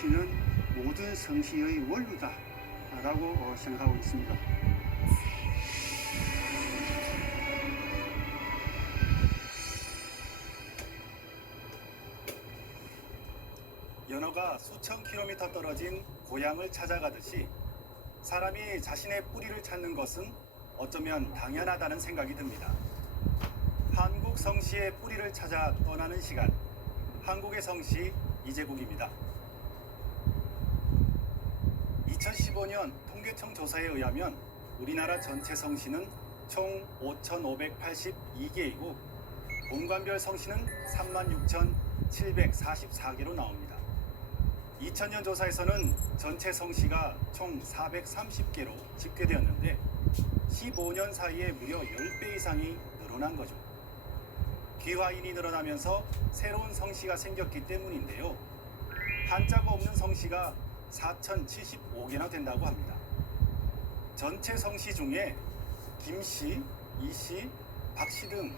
성씨는 모든 성씨의 원류다라고 생각하고 있습니다. 연어가 수천 킬로미터 떨어진 고향을 찾아가듯이 사람이 자신의 뿌리를 찾는 것은 어쩌면 당연하다는 생각이 듭니다. 한국 성씨의 뿌리를 찾아 떠나는 시간, 한국의 성씨 이재국입니다. 2015년 통계청 조사에 의하면 우리나라 전체 성씨는 총 5,582개이고 본관별 성씨는 36,744개로 나옵니다. 2000년 조사에서는 전체 성씨가 총 430개로 집계되었는데 15년 사이에 무려 10배 이상이 늘어난 거죠. 귀화인이 늘어나면서 새로운 성씨가 생겼기 때문인데요. 한자가 없는 성씨가 4,075개나 된다고 합니다. 전체 성씨 중에 김씨, 이씨, 박씨 등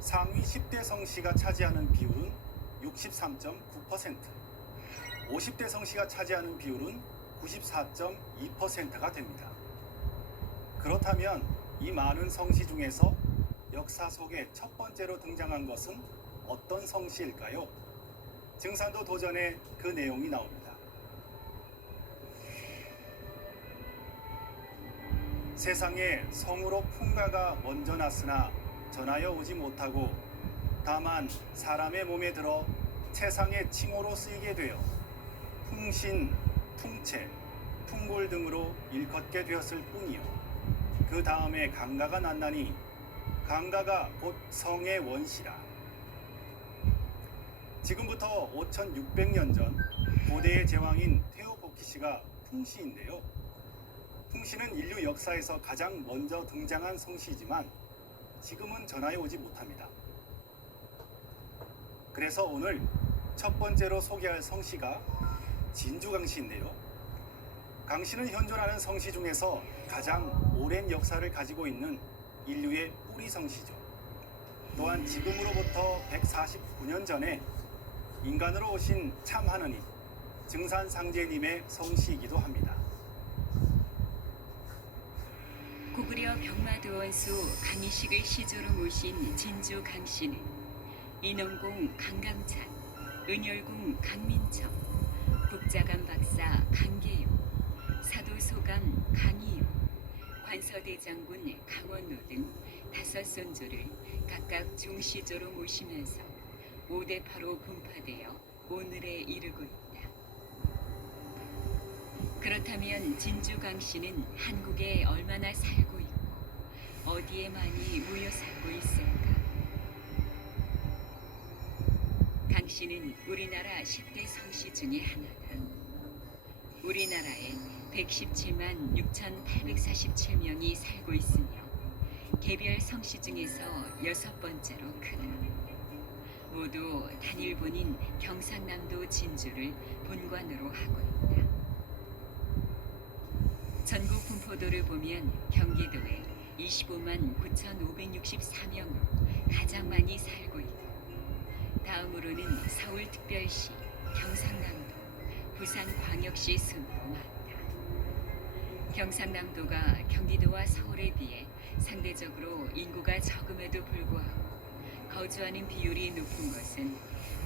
상위 10대 성씨가 차지하는 비율은 63.9%, 50대 성씨가 차지하는 비율은 94.2%가 됩니다. 그렇다면 이 많은 성씨 중에서 역사 속에 첫 번째로 등장한 것은 어떤 성씨일까요? 증산도 도전에 그 내용이 나옵니다. 세상에 성으로 풍가가 먼저 났으나 전하여 오지 못하고 다만 사람의 몸에 들어 채상의 칭호로 쓰이게 되어 풍신, 풍채, 풍골 등으로 일컫게 되었을 뿐이요. 그 다음에 강가가 났나니 강가가 곧 성의 원시라. 지금부터 5600년 전 고대의 제왕인 테오포키시가 풍시인데요. 풍시는 인류 역사에서 가장 먼저 등장한 성씨이지만 지금은 전하에 오지 못합니다. 그래서 오늘 첫 번째로 소개할 성씨가 진주강씨인데요. 강씨는 현존하는 성씨 중에서 가장 오랜 역사를 가지고 있는 인류의 뿌리 성씨죠. 또한 지금으로부터 149년 전에 인간으로 오신 참하느님, 증산상제님의 성씨이기도 합니다. 고구려 병마도 원수 강희식을 시조로 모신 진주 강씨는 인원공 강강찬, 은열궁 강민청, 국자감 박사 강계유, 사도소감 강희유, 관서대장군 강원로 등 5손조를 각각 중시조로 모시면서 5대파로 분파되어 오늘에 이르고 있다. 그렇다면 진주강씨는 한국에 얼마나 살고 있고 어디에 많이 모여 살고 있을까? 강씨는 우리나라 10대 성씨 중에 하나다. 우리나라에 117만 6,847명이 살고 있으며 개별 성씨 중에서 6번째로 크다. 모두 단일본인 경상남도 진주를 본관으로 하고 있다. 전국 분포도를 보면 경기도에 25만 9,564명으로 가장 많이 살고 있고 다음으로는 서울특별시, 경상남도, 부산광역시 순으로 많다. 경상남도가 경기도와 서울에 비해 상대적으로 인구가 적음에도 불구하고 거주하는 비율이 높은 것은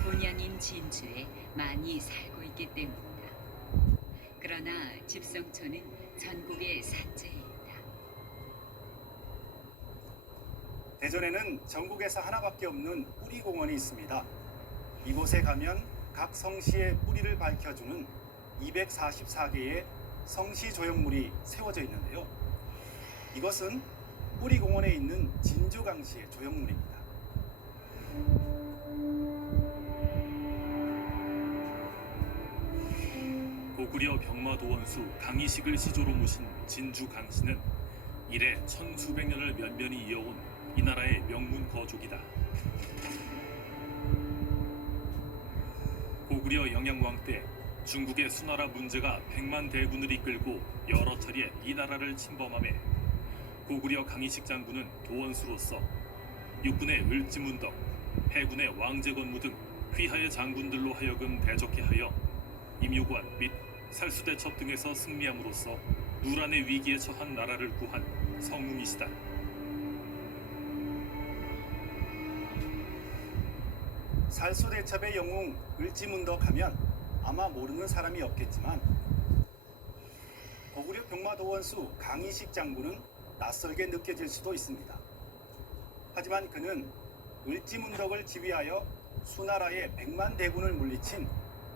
본향인 진주에 많이 살고 있기 때문이다. 그러나 집성초는 전국의 산재에 있다. 대전에는 전국에서 하나밖에 없는 뿌리공원이 있습니다. 이곳에 가면 각 성씨의 뿌리를 밝혀주는 244개의 성씨 조형물이 세워져 있는데요. 이것은 뿌리공원에 있는 진주강씨의 조형물입니다. 고구려 병마도원수 강희식을 시조로 모신 진주강씨는 이래 천수백 년을 면면히 이어온 이 나라의 명문 거족이다. 고구려 영양왕 때 중국의 수나라 문제가 100만 대군을 이끌고 여러 차례 이 나라를 침범하며 고구려 강희식 장군은 도원수로서 육군의 을지문덕, 해군의 왕제건무 등 휘하의 장군들로 하여금 대적해 하여 임요관 및 살수대첩 등에서 승리함으로써 누란의 위기에 처한 나라를 구한 성웅이시다. 살수대첩의 영웅 을지문덕 하면 아마 모르는 사람이 없겠지만 고구려 병마도원수 강희식 장군은 낯설게 느껴질 수도 있습니다. 하지만 그는 을지문덕을 지휘하여 수나라의 100만 대군을 물리친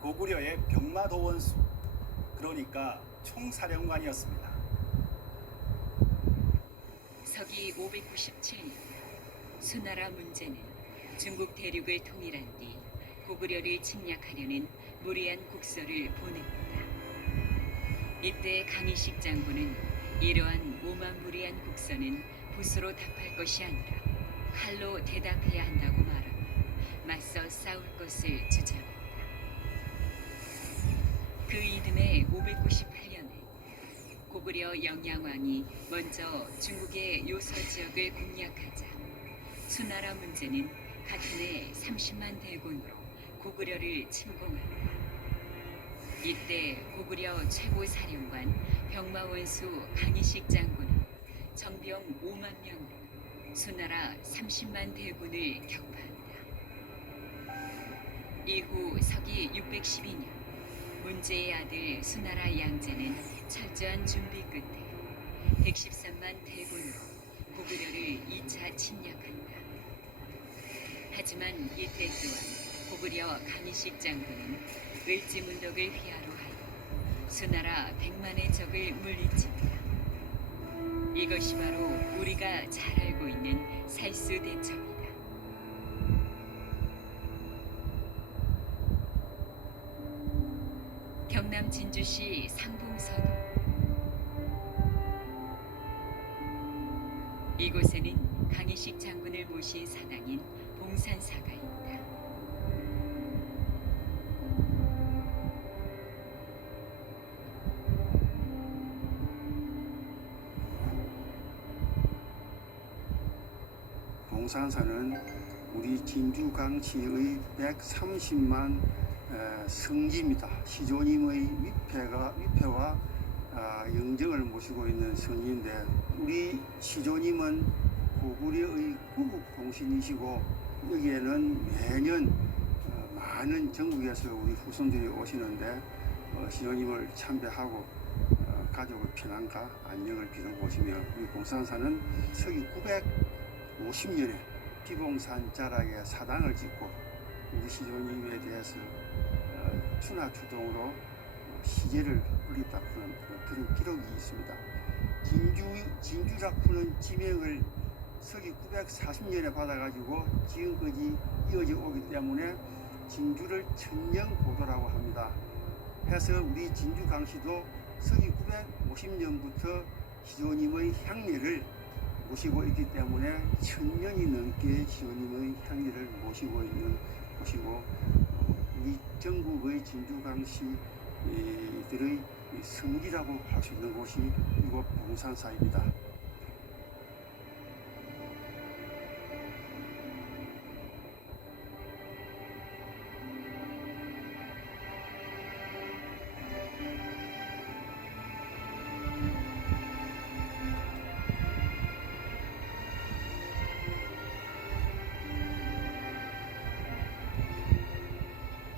고구려의 병마도원수, 그러니까 총사령관이었습니다. 서기 597년 수나라 문제는 중국 대륙을 통일한 뒤 고구려를 침략하려는 무리한 국서를 보냅니다. 이때 강희식 장군은 이러한 오만무리한 국서는 붓으로 답할 것이 아니라 칼로 대답해야 한다고 말하며 맞서 싸울 것을 주장합니다. 그 이듬해 598년에 고구려 영양왕이 먼저 중국의 요서 지역을 공략하자 수나라 문제는 같은 해 30만 대군으로 고구려를 침공합니다. 이때 고구려 최고 사령관 병마원수 강희식 장군은 정병 5만 명으로 수나라 30만 대군을 격파합니다. 이후 서기 612년 문제의 아들 수나라 양제는 철저한 준비 끝에 113만 대군으로 고구려를 2차 침략한다. 하지만 이때 또한 고구려 강희식 장군은 을지문덕을 휘하로 하여 수나라 100만의 적을 물리칩니다. 이것이 바로 우리가 잘 알고 있는 살수대첩이다. 경남 진주시 상봉서도. 이곳에는 강희식 장군을 모신 사당인 봉산사가 있다. 봉산사는 우리 진주 강씨의 130만 성지입니다. 시조님의 위패와 영정을 모시고 있는 성지인데, 우리 시조님은 고구려의 구국 공신이시고 여기에는 매년 많은 전국에서 우리 후손들이 오시는데 시조님을 참배하고 가족의平안과 안녕을 비는 곳이며, 우리 봉산사는 서기 950년에 비봉산 자락에 사당을 짓고 우리 시조님에 대해서 추나추동으로 시제를 올렸다는 그런 기록이 있습니다. 진주작품은 지명을 서기 940년에 받아가지고 지금까지 이어져 오기 때문에 진주를 천년고도라고 합니다. 해서 우리 진주강씨도 서기 950년부터 시조님의 향례를 모시고 있기 때문에 1000년이 넘게 시조님의 향례를 모시고 있는 곳이고, 우리 전국의 진주강씨들의 성지라고 할 수 있는 곳이 이곳 봉산사입니다.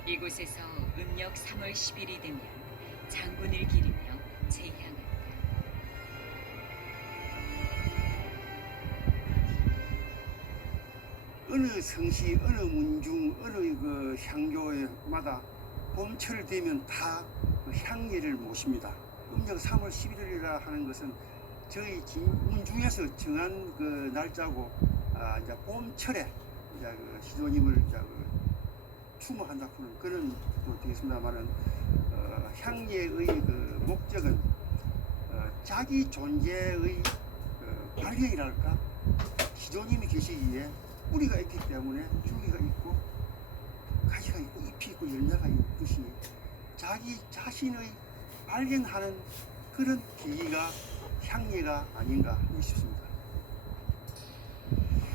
이곳에서 음력 3월 10일이 되면 장군을 기리며 제향한다. 어느 성시, 어느 문중, 어느 그 향교마다 봄철 되면 다 향례를 모십니다. 음력 3월 11일이라 하는 것은 저희 문중에서 정한 그 날짜고, 이제 봄철에 이제 그 시조님을 이제 추모한다는 그런 또 되겠습니다만은, 향례의 그 목적은 자기 존재의 발현이랄까, 시조님이 계시기에 뿌리가 있기 때문에 줄기가 있고 가지가 있고 잎이 있고 열매가 있듯이 자기 자신의 발견하는 그런 계기가 향례가 아닌가 싶습니다.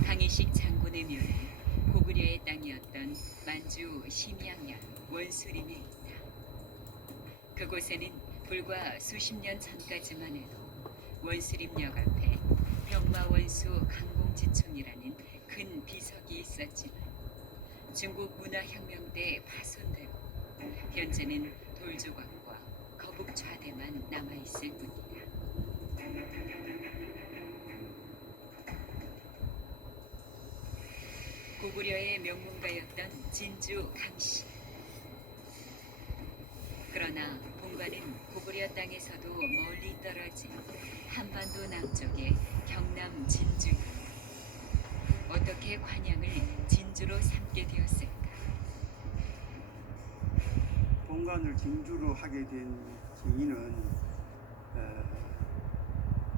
강희식 장군의 묘는 고구려의 땅이었던 만주 심양양 원수림에 있다. 그곳에는 불과 수십 년 전까지만 해도 원수림역 앞에 병마원수 강공지총이라는 큰 비석이 있었지만 중국 문화혁명 때 파손되고 현재는 돌조각과 거북좌대만 남아있을 뿐이다. 고구려의 명문가였던 진주 강씨. 그러나 본관은 고구려 땅에서도 멀리 떨어진 한반도 남쪽의 경남 진주였다. 어떻게 관양을 진주로 삼게 되었을까? 본관을 진주로 하게 된 경위는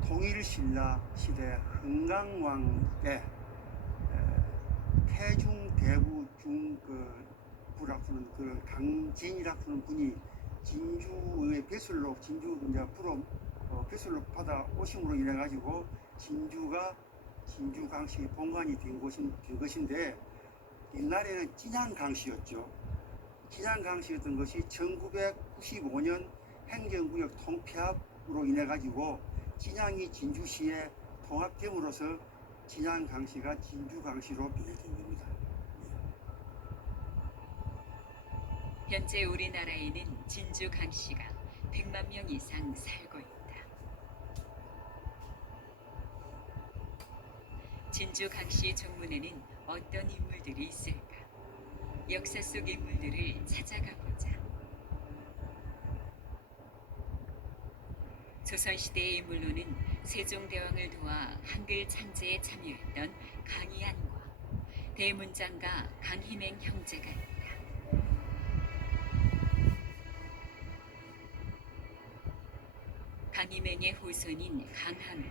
통일신라 시대 흥강왕의 태중 대부 부라 부는 그 강진이라 부는 분이 진주의 배술로 진주 이제 배술로 받아 오심으로 인해 가지고 진주가 진주강씨 본관이 된 것인데 옛날에는 진양강씨였죠. 진양강씨였던 것이 1995년 행정구역 통폐합으로 인해 가지고 진양이 진주시에 통합됨으로써 진양강씨가 진주강씨로 변해된 겁니다. 현재 우리나라에는 진주 강씨가 100만 명 이상 살고 있다. 진주 강씨 정문에는 어떤 인물들이 있을까? 역사 속 인물들을 찾아가보자. 조선시대의 인물로는 세종대왕을 도와 한글 창제에 참여했던 강희안과 대문장가 강희맹 형제가 있다. 강희맹의 후손인 강함은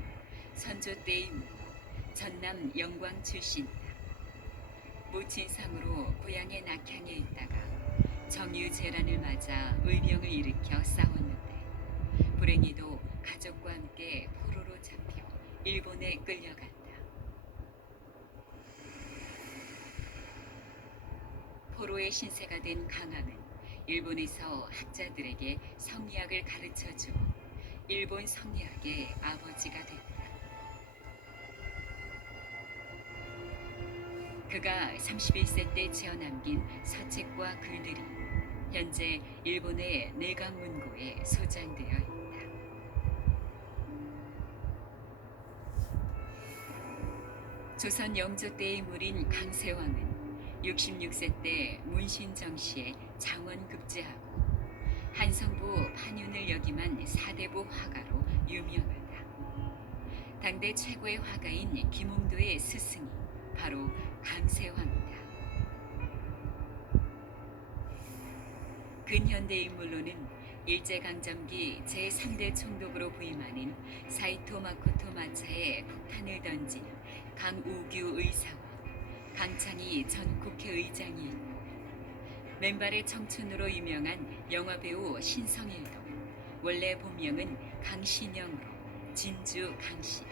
선조 때의 전남 영광 출신이다. 모친상으로 고향의 낙향에 있다가 정유재란을 맞아 의병을 일으켜 싸웠는데 불행히도 가족과 함께 포로로 잡혀 일본에 끌려간다. 포로의 신세가 된 강함은 일본에서 학자들에게 성리학을 가르쳐주어 일본 성리학의 아버지가 됐다. 그가 31세 때 지어남긴 서책과 글들이 현재 일본의 내강문고에 소장되어 있다. 조선 영조 때의 인물인 강세왕은 66세 때 문신정시에 장원급제하고 한성부 판윤을 역임한 사대부 화가로 유명하다. 당대 최고의 화가인 김홍도의 스승이 바로 강세왕이다. 근현대 인물로는 일제강점기 제3대 총독으로 부임하는 사이토 마코토 마차에 폭탄을 던진 강우규 의사와 강창희 전 국회의장이 있고 맨발의 청춘으로 유명한 영화배우 신성일도 원래 본명은 강신영으로 진주 강씨다.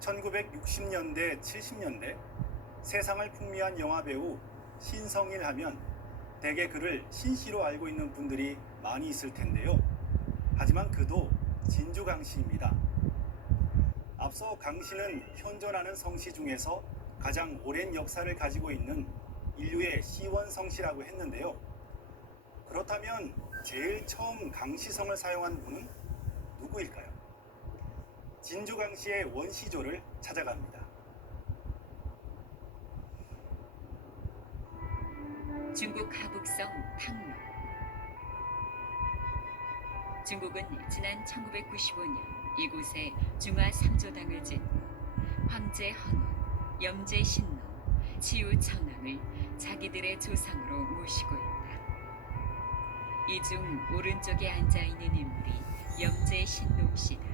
1960년대, 70년대 세상을 풍미한 영화배우 신성일 하면 대개 그를 신씨로 알고 있는 분들이 많이 있을 텐데요. 하지만 그도 진주 강씨입니다. 앞서 강씨는 현존하는 성씨 중에서 가장 오랜 역사를 가지고 있는 인류의 시원 성씨라고 했는데요. 그렇다면 제일 처음 강씨성을 사용한 분은 누구일까요? 진주 강씨의 원시조를 찾아갑니다. 중국 하북성 탕로. 중국은 지난 1995년 이곳에 중화 3조당을 짓고 황제 헌원, 염제 신농, 치유 천왕을 자기들의 조상으로 모시고 있다. 이 중 오른쪽에 앉아있는 인물이 염제 신농 씨다.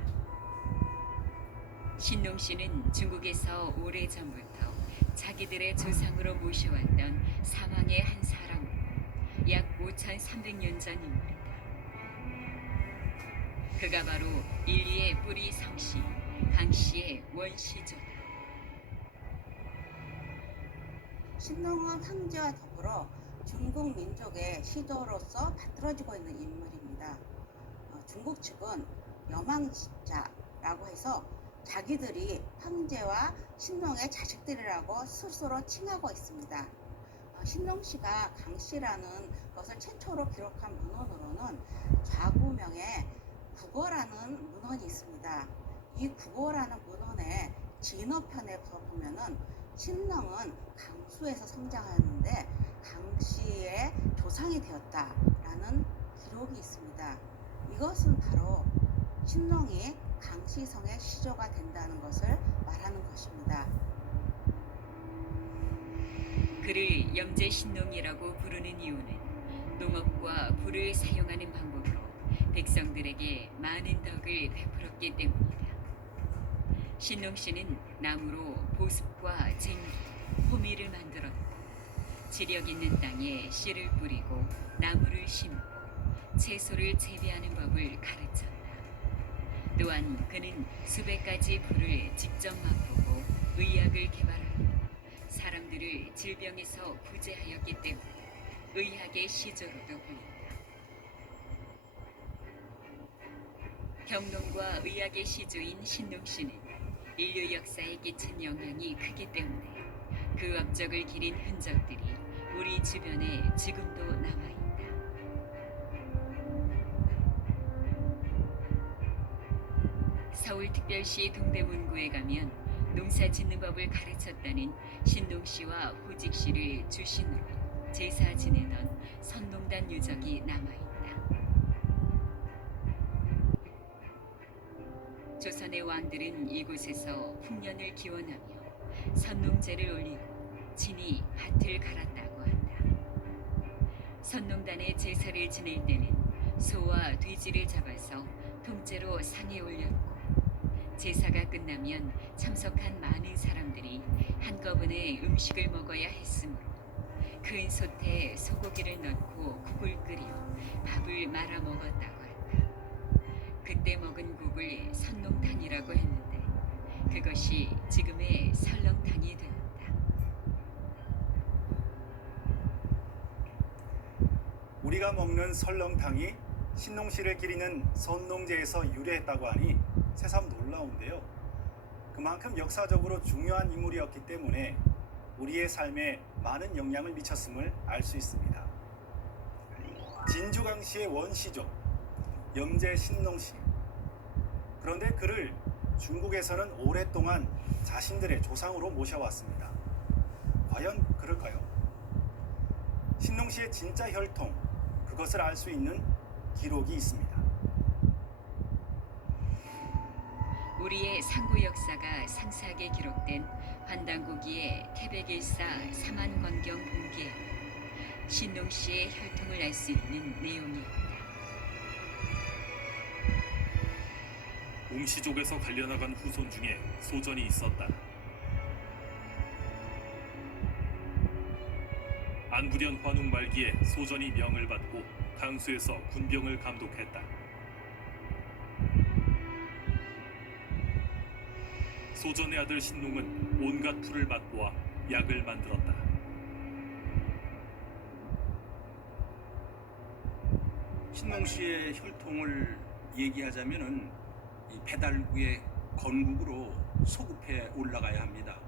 신농 씨는 중국에서 오래전부터 자기들의 조상으로 모셔왔던 사망의 한 사람으로 약 5,300년 전 인물이다. 그가 바로 인리의 뿌리 성씨 강씨의 원시조다. 신농은 황제와 더불어 중국 민족의 시조로서 받들어지고 있는 인물입니다. 중국 측은 여망자라고 해서 자기들이 황제와 신농의 자식들이라고 스스로 칭하고 있습니다. 신농씨가 강씨라는 것을 최초로 기록한 문헌으로는 좌구명에 국어라는 문헌이 있습니다. 이 국어라는 문헌의 진어편에 보면은 신농은 강수에서 성장하였는데 강씨의 조상이 되었다라는 기록이 있습니다. 이것은 바로 신농이 강씨성의 시조가 된다는 것을 말하는 것입니다. 그를 영재신농이라고 부르는 이유는 농업과 불을 사용하는 방법으로 백성들에게 많은 덕을 베풀었기 때문이다. 신농씨는 나무로 보습과 쟁기, 호미를 만들었고 지력 있는 땅에 씨를 뿌리고 나무를 심고 채소를 재배하는 법을 가르쳤다. 또한 그는 수백 가지 불을 직접 맛보고 의약을 개발하고 사람들을 질병에서 구제하였기 때문에 의학의 시조로도 불린다. 경농과 의학의 시조인 신농씨는 인류 역사에 끼친 영향이 크기 때문에 그 업적을 기린 흔적들이 우리 주변에 지금도 남아있다. 서울특별시 동대문구에 가면 농사 짓는 법을 가르쳤다는 신농씨와 호직씨를 주신으로 제사 지내던 선농단 유적이 남아있다. 조선의 왕들은 이곳에서 풍년을 기원하며 선농제를 올리고 친히 밭을 갈았다고 한다. 선농단의 제사를 지낼 때는 소와 돼지를 잡아서 통째로 상에 올렸고 제사가 끝나면 참석한 많은 사람들이 한꺼번에 음식을 먹어야 했으므로 큰 솥에 소고기를 넣고 국을 끓여 밥을 말아 먹었다고 한다. 그때 먹은 국을 선농탕이라고 했는데 그것이 지금의 설렁탕이 되었다. 우리가 먹는 설렁탕이 신농씨를 기리는 선농제에서 유래했다고 하니 새삼 놀라운데요. 그만큼 역사적으로 중요한 인물이었기 때문에 우리의 삶에 많은 영향을 미쳤음을 알 수 있습니다. 진주강씨의 원시조 영재신농씨. 그런데 그를 중국에서는 오랫동안 자신들의 조상으로 모셔왔습니다. 과연 그럴까요? 신농씨의 진짜 혈통, 그것을 알 수 있는 기록이 있습니다. 우리의 상고 역사가 상세하게 기록된 환단고기의 태백일사 사만광경 본기에 신농씨의 혈통을 알 수 있는 내용이 있다. 웅시족에서 갈려나간 후손 중에 소전이 있었다. 안부련 환웅 말기에 소전이 명을 받고 강수에서 군병을 감독했다. 소전의 아들 신농은 온갖 풀을 맛보아 약을 만들었다. 신농씨의 혈통을 얘기하자면은 이 배달구의 건국으로 소급해 올라가야 합니다.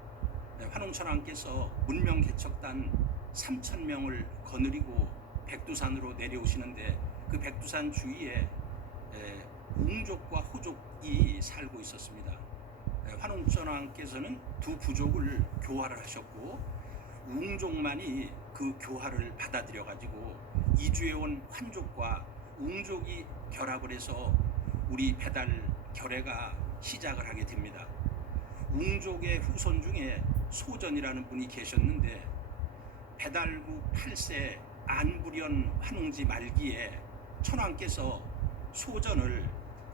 환웅천왕께서 문명 개척단 3,000명을 거느리고 백두산으로 내려오시는데 그 백두산 주위에 웅족과 호족이 살고 있었습니다. 환웅천왕께서는 두 부족을 교화를 하셨고 웅족만이 그 교화를 받아들여 가지고 이주해온 환족과 웅족이 결합을 해서 우리 배달 결례가 시작을 하게 됩니다. 웅족의 후손 중에 소전이라는 분이 계셨는데 배달구 8세 안부련 환웅지 말기에 천왕께서 소전을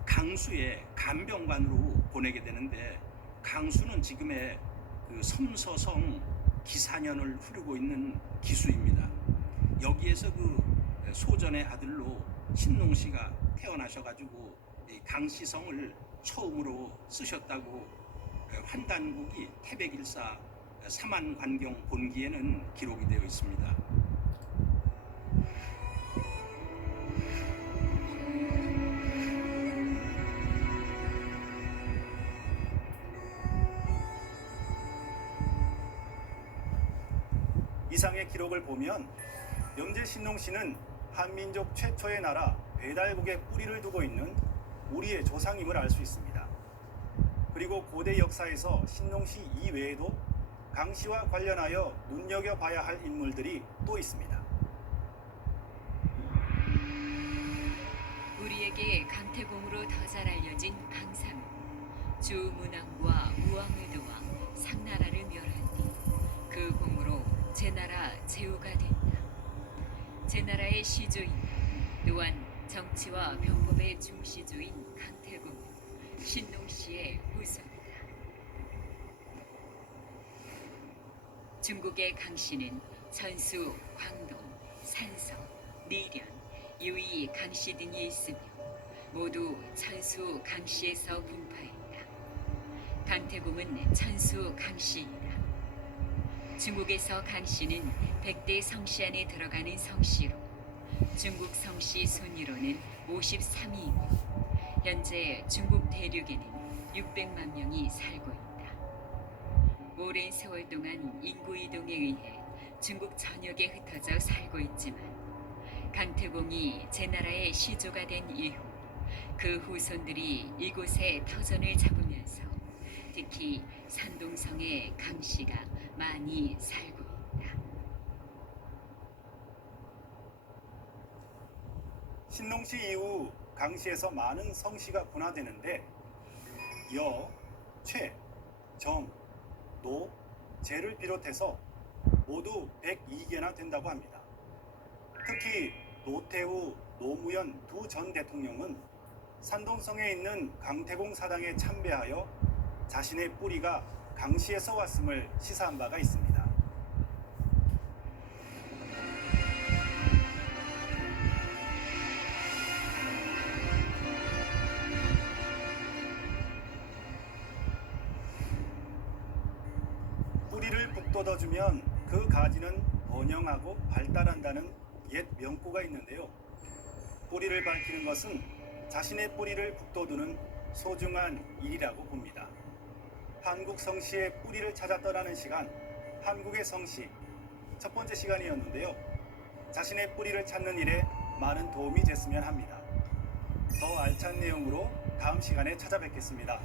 강수의 간병관으로 보내게 되는데 강수는 지금의 그 섬서성 기사년을 흐르고 있는 기수입니다. 여기에서 그 소전의 아들로 신농씨가 태어나셔가지고 강씨성을 처음으로 쓰셨다고 환단국이 태백일사 사만관경 본기에는 기록이 되어 있습니다. 이상의 기록을 보면 염제 신농시는 한민족 최초의 나라 배달국에 뿌리를 두고 있는 우리의 조상임을 알 수 있습니다. 그리고 고대 역사에서 신농시 이외에도 강씨와 관련하여 눈여겨봐야 할 인물들이 또 있습니다. 우리에게 강태공으로 더 잘 알려진 강삼. 주문왕과 무왕을 도와 상나라를 멸한 뒤 그 공으로 제나라 제후가 된다. 제나라의 시조인 또한 정치와 병법의 중시조인 강태공은 신농시의 후손이다. 중국의 강씨는 천수, 광동, 산성, 리련, 유이, 강씨 등이 있으며 모두 천수 강씨에서 분파했다. 강태공은 천수 강씨이다. 중국에서 강씨는 100대 성씨 안에 들어가는 성씨로 중국 성씨 순위로는 53위이고 현재 중국 대륙에는 600만 명이 살고 있다. 오랜 세월 동안 인구 이동에 의해 중국 전역에 흩어져 살고 있지만 강태공이 제나라의 시조가 된 이후 그 후손들이 이곳에 터전을 잡으면서 특히 산동성의 강씨가 많이 살고 있다. 신농시 이후 강씨에서 많은 성씨가 분화되는데 여, 최, 정, 노, 제를 비롯해서 모두 102개나 된다고 합니다. 특히 노태우, 노무현 두 전 대통령은 산동성에 있는 강태공 사당에 참배하여 자신의 뿌리가 강씨에서 왔음을 시사한 바가 있습니다. 뿌리를 북돋아주면 그 가지는 번영하고 발달한다는 옛 명구가 있는데요. 뿌리를 밝히는 것은 자신의 뿌리를 북돋우는 소중한 일이라고 봅니다. 한국 성씨의 뿌리를 찾아 떠나는 시간, 한국의 성씨 첫 번째 시간이었는데요. 자신의 뿌리를 찾는 일에 많은 도움이 됐으면 합니다. 더 알찬 내용으로 다음 시간에 찾아뵙겠습니다.